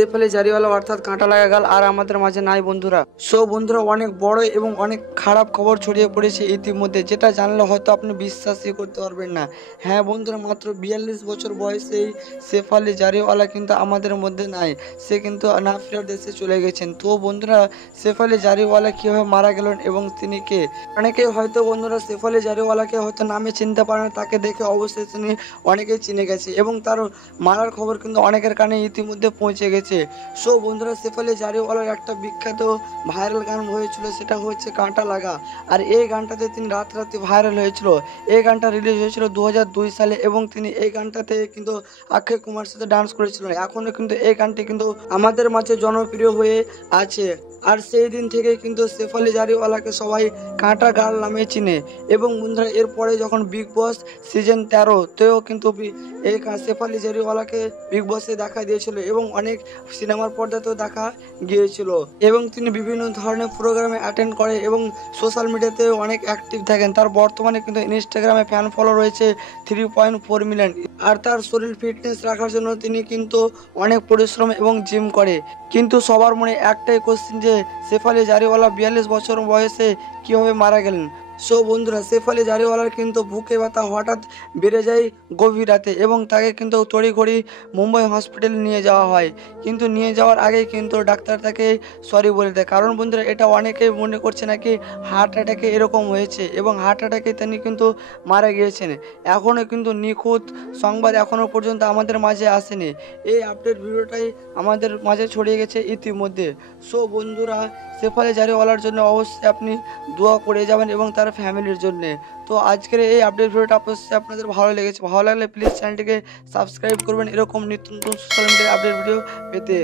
Safe Ali জারিওয়ালা অর্থাৎ কাঁটা লাগা গাল আর আমাদের মাঝে নাই বন্ধুরা। সো বন্ধুরা, অনেক বড় এবং অনেক খারাপ খবর ছড়িয়ে পড়েছে ইতিমধ্যে, যেটা জানলে হয়তো আপনি বিশ্বাসই করতে পারবেন না। হ্যাঁ বন্ধুরা, মাত্র 42 বছর বয়সেই সেফ আলী জারিওয়ালা কিন্তু আমাদের মধ্যে নাই। সে কিন্তু না ফেরার দেশে চলে গেছেন। তো বন্ধুরা, সেফ আলী জারিওয়ালা কীভাবে মারা গেলেন এবং তিনি কে? অনেকেই হয়তো বন্ধুরা সেফ আলী জারিওয়ালাকে হয়তো নামে চিনতে পারে না, তাকে দেখে অবশ্যই তিনি অনেকেই চিনে গেছে এবং তার মারার খবর কিন্তু অনেকের কানে ইতিমধ্যে পৌঁছে গেছে। সো বন্ধুরা, সেফ আলী জারিওয়ালার একটা বিখ্যাত ভাইরাল গান হয়েছিল, সেটা হচ্ছে কাঁটা লাগা। আর এই গানটাতে তিনি রাতারাতি ভাইরাল হয়েছিল। এই গানটা রিলিজ হয়েছিল 2002 সালে এবং তিনি এই গানটাতে কিন্তু অক্ষয় কুমার সাথে ডান্স করেছিলেন। এখনও কিন্তু এই গানটি কিন্তু আমাদের মাঝে জনপ্রিয় হয়ে আছে। আর সেই দিন থেকে কিন্তু সেফ আলী জারিওয়ালাকে সবাই কাঁটা গাল নামে চিনে। এবং বন্ধুরা, এরপরে যখন বিগ বস সিজন 13তেও কিন্তু এই সেফ আলী জারিওয়ালাকে বিগ বসে দেখা দিয়েছিল এবং অনেক সিনেমার পর্দাতেও দেখা গিয়েছিল। এবং তিনি বিভিন্ন ধরনের প্রোগ্রামে অ্যাটেন্ড করে এবং সোশ্যাল মিডিয়াতে অনেক অ্যাক্টিভ থাকেন। তার বর্তমানে কিন্তু ইনস্টাগ্রামে ফ্যান ফলো রয়েছে 3.4 মিলিয়ন। আর তার শরীর ফিটনেস রাখার জন্য তিনি কিন্তু অনেক পরিশ্রম এবং জিম করে। কিন্তু সবার মনে একটাই কোশ্চেন যে সেফ আলী জারিওয়ালা 42 বছর বয়সে কীভাবে মারা গেলেন। সো বন্ধুরা, সেফ আলী জারিওয়ালার কিন্তু বুকে ব্যথা হঠাৎ বেড়ে যায় গভীর রাতে এবং তাকে কিন্তু তড়িঘড়ি মুম্বাই হসপিটালে নিয়ে যাওয়া হয়। কিন্তু নিয়ে যাওয়ার আগেই কিন্তু ডাক্তার তাকে সরি বলে দেয়। কারণ বন্ধুরা, এটা অনেকেই মনে করছে নাকি হার্ট অ্যাটাকে এরকম হয়েছে এবং হার্ট অ্যাটাকে তিনি কিন্তু মারা গিয়েছেন। এখনও কিন্তু নিখুঁত সংবাদ এখনও পর্যন্ত আমাদের মাঝে আসেনি। এই আপডেট ভিডিওটাই আমাদের মাঝে ছড়িয়ে গেছে ইতিমধ্যে। সো বন্ধুরা, সেফ আলী জারিওয়ালার জন্য অবশ্যই আপনি দোয়া করে যাবেন এবং তার ফ্যামিলির জন্য। তো আজকের এই আপডেট ভিডিওটা অবশ্যই আপনাদের ভালো লেগেছে। ভালো লাগলে প্লিজ চ্যানেলটিকে সাবস্ক্রাইব করবেন এরকম নিত্য নতুন সোশ্যাল মিডিয়ার আপডেট ভিডিও পেতে।